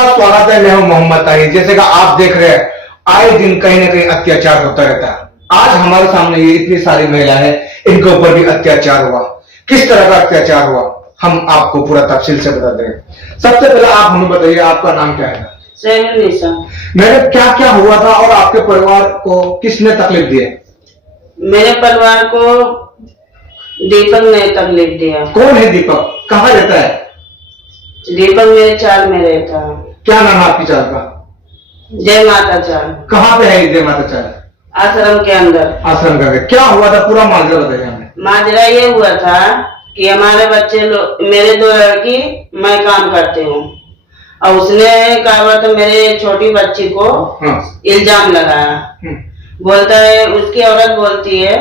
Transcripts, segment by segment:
आपका स्वागत है। मैं हूं मोहम्मद ताहिर। जैसे कि आप देख रहे हैं, आए दिन कहीं ना कहीं अत्याचार होता रहता है। आज हमारे सामने ये इतनी सारी महिला है, इनके ऊपर भी अत्याचार हुआ। किस तरह का अत्याचार हुआ, हम आपको पूरा तफसील से बता दें। सबसे पहले आप हमें बताइए, आपका नाम क्या है? मैंने क्या क्या हुआ था और आपके परिवार को किसने तकलीफ दी है? मेरे परिवार को दीपक ने तकलीफ दिया। कौन है दीपक? कहाँ रहता है? दीपक मेरे चाल में रहता है। क्या नाम है आपकी चाल का? जय माता चाल। कहाँ पे है जय माता चाल? आश्रम के अंदर। आश्रम का? क्या हुआ था, पूरा माजरा बताइए हमें। माजरा ये हुआ था कि हमारे बच्चे लोग, मेरे 2 लड़की, मैं काम करती हूँ, और उसने कहा तो मेरे छोटी बच्ची को इल्जाम लगाया। बोलता है, उसकी औरत बोलती है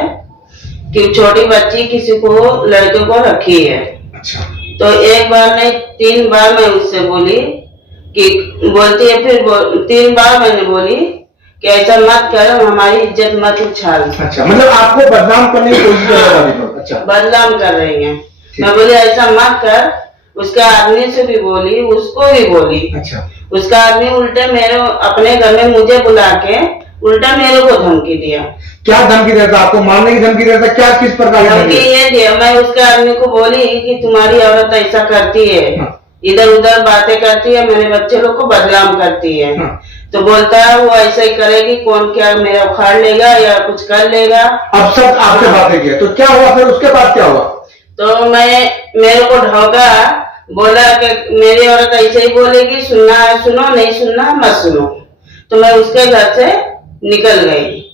कि छोटी बच्ची किसी को, लड़के को रखी है। अच्छा। तो एक बार नहीं 3 बार मैं उससे बोली कि, बोलती है फिर 3 बार मैंने बोली कि ऐसा मत कर, हमारी इज्जत मत उछाल। अच्छा, मतलब आपको बदनाम करने की कोशिश कर रहा है? अच्छा, बदनाम कर रही हैं। मैं बोली ऐसा मत कर। उसके आदमी से भी बोली, उसको भी बोली। अच्छा। उसका आदमी उल्टे मेरे अपने घर में मुझे बुला के उल्टा मेरे को धमकी दिया। क्या धमकी देता? आपको मारने की धमकी देता? क्या, किस प्रकार की धमकी ये दिया? मैं उसके आदमी को बोली कि तुम्हारी औरत ऐसा करती है, इधर उधर बातें करती है, मेरे बच्चे लोग को बदनाम करती है। तो बोलता है वो ऐसा ही करेगी, कौन क्या मेरा उखाड़ लेगा या कुछ कर लेगा। अब सब आपसे बातें किया तो क्या हुआ फिर? उसके बाद क्या हुआ? तो मेरे को ढोका, बोला कि मेरी औरत ऐसे ही बोलेगी, सुनना है सुनो, नहीं सुनना मत सुनो। तो मैं उसके घर से निकल गई।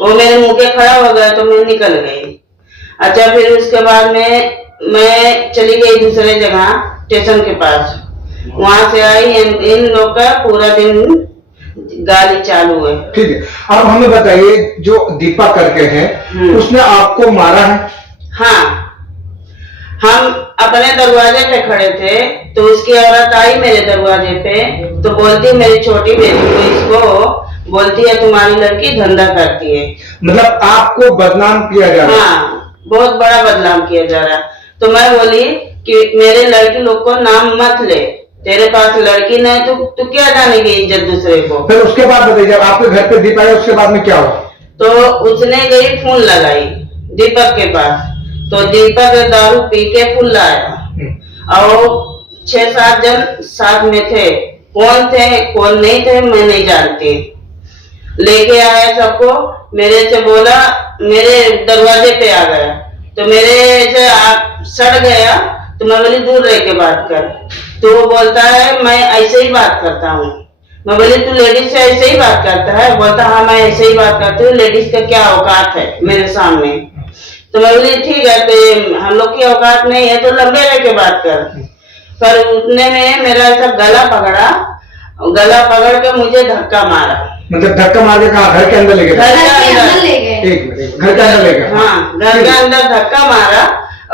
वो मेरे मुंह के खड़ा हो गया तो मैं निकल गई। अच्छा, फिर उसके बाद में मैं चली गई दूसरे जगह, स्टेशन के पास। वहां से आई, इन लोग का पूरा दिन गाली चालू है। ठीक है, अब हमें बताइए, जो दीपक करके है उसने आपको मारा है? हाँ, हम अपने दरवाजे पे खड़े थे तो उसकी औरत आई मेरे दरवाजे पे, तो बोलती मेरी छोटी बेटी को, इसको बोलती है तुम्हारी लड़की धंधा करती है। मतलब आपको बदनाम किया जा रहा है? हाँ, बहुत बड़ा बदनाम किया जा रहा है। तो मैं बोली कि मेरे लड़की लोग को नाम मत ले, तेरे पास लड़की नहीं तो तू क्या जानेगी इज्जत दूसरे को। फिर उसके बाद बताइए, जब आपके घर पे दीपक आया उसके बाद में क्या हुआ? तो उसने गई फोन लगाई दीपक के पास, तो दीपक दारू पी के फुल लाया और 6-7 जन साथ में थे। कौन थे कौन नहीं थे मैं नहीं जानती। लेके आया सबको, मेरे से बोला, मेरे दरवाजे पे आ गया तो मेरे से आप सड़ गया। तो मैं बोली दूर रह के बात कर। तो वो बोलता है मैं ऐसे ही बात करता हूँ। मैं बोली तू लेडीज से ऐसे ही बात करता है? बोलता हाँ मैं ऐसे ही बात करती हूँ, लेडीज का क्या औकात है मेरे सामने। तो मैं बोली ठीक है, तो हम लोग की औकात नहीं है तो लंबे रह के बात कर। पर उतने में मेरा ऐसा गला पकड़ के मुझे धक्का मारा। मतलब धक्का मार के कहा? घर के अंदर ले गए? घर के अंदर ले गए। घर के अंदर ले गए? हाँ, घर के अंदर धक्का मारा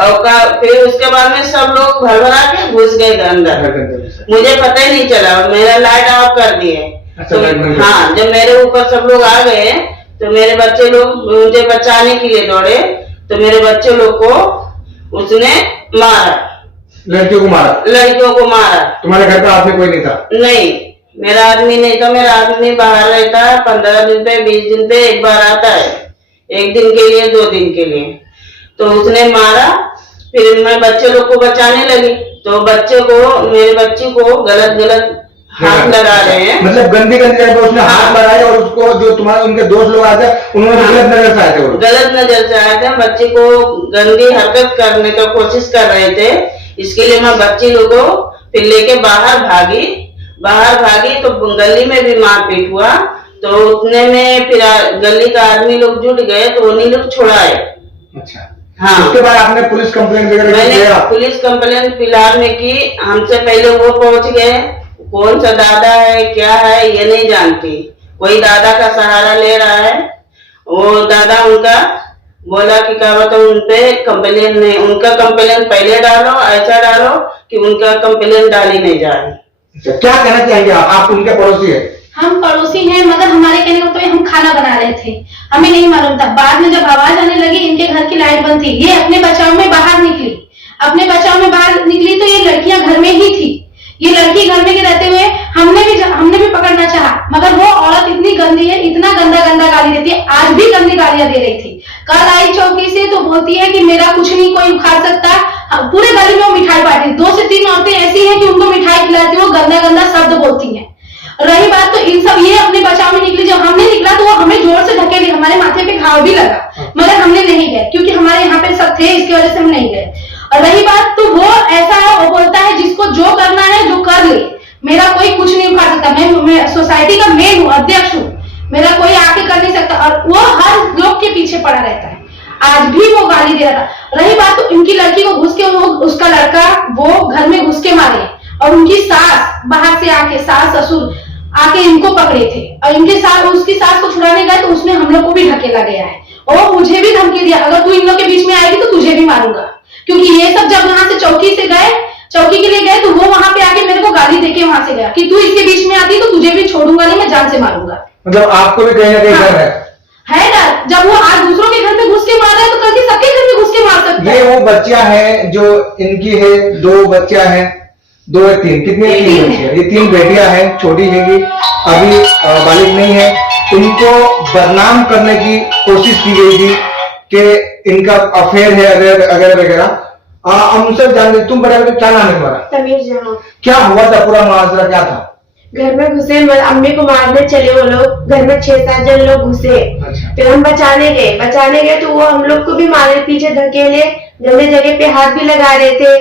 और फिर उसके बाद में सब लोग भरभरा के घुस गए अंदर। मुझे पता ही नहीं चला, मेरा लाइट ऑफ कर दिए। तो हाँ, जब मेरे ऊपर सब लोग आ गए तो मेरे बच्चे लोग मुझे बचाने के लिए दौड़े, तो मेरे बच्चे लोग को उसने मारा। लड़कियों को मारा? तुम्हारे घर का आदमी कोई नहीं था? नहीं, मेरा आदमी नहीं था। मेरा आदमी बाहर रहता है, 15 दिन पे 20 दिन पे एक बार आता है, 1 दिन के लिए 2 दिन के लिए। तो उसने मारा, फिर मैं बच्चे लोग को बचाने लगी तो मेरे बच्ची को गलत हाथ लगा रहे हैं। मतलब गंदी जगह पे उसने हाथ लगाया और उसको जो तुम्हारे उनके दोस्त लोग आए थे उन्होंने गलत नजर से आए थे? गलत नजर से आए थे, बच्ची को गंदी हरकत करने का कोशिश कर रहे थे। इसके लिए मैं बच्ची लोग को फिर लेके बाहर भागी तो गली में भी मारपीट हुआ। तो उतने में फिर गली का आदमी लोग जुट गए तो उन्हीं लोग छुड़ाए। अच्छा। हाँ, उसके बाद आपने पुलिस कंप्लेंट वगैरह? मैंने पुलिस कंप्लेंट फिलहाल में की। हमसे पहले वो पहुंच गए। कौन सा दादा है क्या है ये नहीं जानती, कोई दादा का सहारा ले रहा है। वो दादा उनका बोला कि क्या बताओ, उनपे कंप्लेन नहीं, उनका कंप्लेन पहले डालो, ऐसा डालो कि उनका कंप्लेन डाली नहीं जाए। क्या कहना चाहेंगे आप उनके पड़ोसी है? हम पड़ोसी हैं, मगर हमारे कहने का तो हम खाना बना रहे थे, हमें नहीं मालूम था। बाद में जब आवाज आने लगी इनके घर की लाइट बंद थी, ये अपने बचाव में बाहर निकली तो ये लड़कियां घर में ही थी। ये लड़की घर में रहते हुए हमने भी पकड़ना चाहा, मगर वो औरत इतनी गंदी है, इतना गंदा गंदा गाली देती है। आज भी गंदी गालियां दे रही थी। कल आई चौकी से तो बोलती है कि मेरा कुछ नहीं कोई उखाड़ सकता। पूरे गली में वो मिठाई बांटी। 2 से 3 औरतें ऐसी हैं कि उनको मिठाई खिलाती है, वो गंदा गंदा शब्द बोलती हैं। रही बात तो इन सब, ये अपने बचाव में निकली। जब हमने निकला तो वो हमें जोर से धकेली, हमारे माथे पे घाव भी लगा, मगर हमने नहीं गए क्योंकि हमारे यहाँ पे सब थे, इसकी वजह से हम नहीं गए। और रही बात तो वो ऐसा है, वो बोलता है जिसको जो करना है जो कर ले, मेरा कोई कुछ नहीं उखाड़ सकता। मैं सोसाइटी का मेन हूँ, अध्यक्ष हूँ, मेरा कोई आके कर नहीं सकता। और वो हर लोग के पीछे पड़ा रहता है। आज भी वो गाली दे रहा था। रही बात तो इनकी लड़की को घुस के, वो उसका लड़का वो घर में घुस के मारे, और उनकी सास बाहर से आके, सास ससुर आके इनको पकड़े थे, और इनके साथ उसकी सास को छुड़ाने गए तो उसमें हम लोग को भी ढकेला गया है। और मुझे भी धमकी दिया, अगर तू इन लोग के बीच में आएगी तो तुझे भी मारूंगा। क्योंकि ये सब जब यहाँ से चौकी के लिए गए तो वो वहां पे आके मेरे को गाली देके वहां से गया कि तू इसके बीच में आती तो तुझे भी छोड़ूंगा नहीं, मैं जान से मारूंगा। मतलब आपको भी कहीं ना कहीं डर है ना। जब वो आज दूसरों के घर में घुस के मार रहा है तो कल के सबके घर में घुस के मार सकता है। ये वो बच्चियां हैं जो इनकी है, 2 बच्चियां हैं, 2 या 3, कितने 3 बच्चियां, ये 3 बेटियां हैं, छोटी है, अभी बालिग नहीं है। इनको बदनाम करने की कोशिश की गई थी कि इनका अफेयर है अगर वगैरह। हम उनसे जानते, तुम बता, क्या नाम है तुम्हारा? तमीर जहां। क्या हुआ था, पूरा मुआवजा क्या था? घर में घुसे, अम्मी को मारने चले वो लोग। घर में 6-7 जन लोग घुसे। अच्छा। फिर हम बचाने गए तो वो हम लोग को भी मारे, पीछे धकेले, गंदे जगह पे हाथ भी लगा रहे थे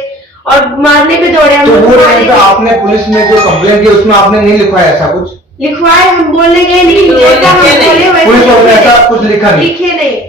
और मारने पे दौड़े। हम तो लोग वो मारे तो आपने पुलिस में जो कंप्लेन की उसमें आपने नहीं लिखवाया ऐसा कुछ? लिखवाए, हम बोलने गए लेकिन जैसा हम बोले पुलिस वैसा ने ऐसा कुछ लिखा नहीं? लिखे नहीं,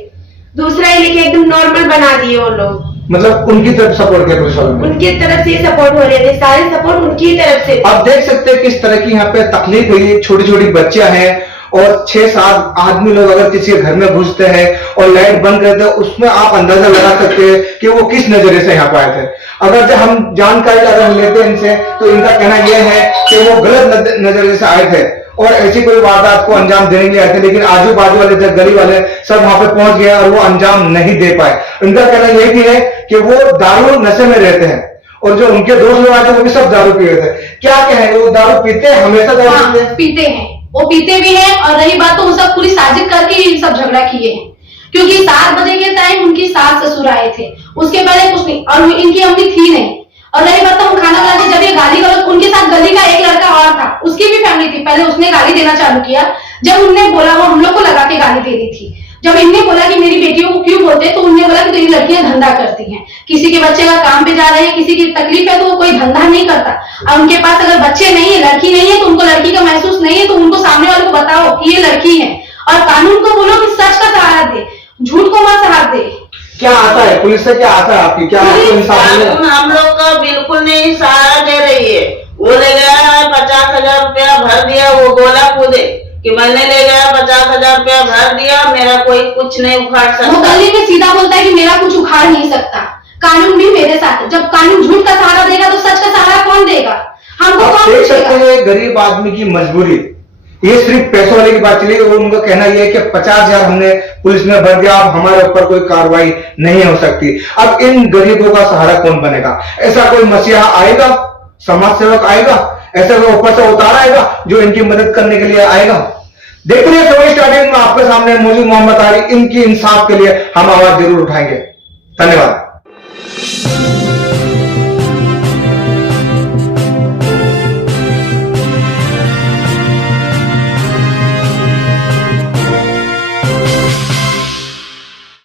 दूसरा ही लिखे, एकदम नॉर्मल बना दिए वो लोग। मतलब उनकी तरफ सपोर्ट किया पुलिस वालों ने? उनकी तरफ से सपोर्ट हो रहे थे, सारे सपोर्ट उनकी तरफ से। आप देख सकते हैं किस तरह की यहाँ पे तकलीफ हुई। छोटी छोटी बच्चियां हैं और 6-7 आदमी लोग अगर किसी के घर में घुसते हैं और लाइट बंद करते हैं, उसमें आप अंदाजा लगा सकते हैं कि वो किस नजरिए से यहाँ पे आए थे। अगर जब हम जानकारी अगर हम लेते हैं इनसे तो इनका कहना यह है कि वो गलत नजरिए से आए थे और ऐसी कोई वारदात को अंजाम देने के लिए आए थे, लेकिन आजू बाजू वाले गली वाले सब वहां पे पहुंच गए और वो अंजाम नहीं दे पाए। इनका कहना यह भी है कि वो दारू नशे में रहते हैं और जो उनके दोस्त लोग आए थे वो भी सब दारू पी रहे थे। क्या कहेंगे, वो दारू पीते हैं, हमेशा दारू पीते हैं, वो पीते भी हैं। और रही बात तो वो सब पूरी साजिश करके ये सब झगड़ा किए हैं, क्योंकि 7 बजे के टाइम उनकी सास ससुर आए थे, उसके पहले कुछ नहीं, और इनकी अम्मी थी नहीं। और रही बात तो हम खाना बनाते, जब ये गाली गलौज, उनके साथ गली का एक लड़का और था, उसकी भी फैमिली थी, पहले उसने गाली देना चालू किया। जब उनने बोला, वो हम लोग को लगा के गाली दे रही थी। जब इनने बोला कि मेरी बेटियों को क्यों बोलते, तो उन्होंने बोला कि तेरी लड़कियां धंधा करती हैं, किसी के बच्चे का काम पे जा रहे हैं, किसी की तकलीफ है तो वो कोई धंधा नहीं करता। और उनके पास अगर बच्चे नहीं है, लड़की नहीं है, तो उनको लड़की का महसूस नहीं है, तो उनको सामने वाले को बताओ कि ये लड़की है, और कानून को बोलो कि सच का सहारा दे, झूठ को मत सहारा दे। क्या आता है पुलिस से, क्या आता है आपकी, क्या आपको इंसाफ कानून हम लोग का बिल्कुल नहीं सहारा दे रही है। वो ले गया 50,000 रुपया भर दिया, वो बोला खुद कि मैंने ले गया 50,000 रुपया भर दिया, मेरा कोई कुछ नहीं उखाड़ वो सकता। गली में सीधा बोलता है कि मेरा कुछ उखाड़ नहीं सकता, कानून भी मेरे साथ है। जब कानून झूठ का सहारा देगा तो सच का सहारा कौन देगा? हमको आप कौन देख सकते पूछेगा? हैं गरीब आदमी की मजबूरी। ये सिर्फ पैसों वाले की बात चली, और उनका कहना यह है कि 50,000 हमने पुलिस में भर दिया, अब हमारे ऊपर कोई कार्रवाई नहीं हो सकती। अब इन गरीबों का सहारा कौन बनेगा? ऐसा कोई मसीहा आएगा, समाज सेवक आएगा, ऐसा कोई ऊपर से उतार आएगा जो इनकी मदद करने के लिए आएगा? देख रहे हैं स्टार्टिंग में आपके सामने मौजूद मोहम्मद आली, इनकी इंसाफ के लिए हम आवाज जरूर उठाएंगे। धन्यवाद।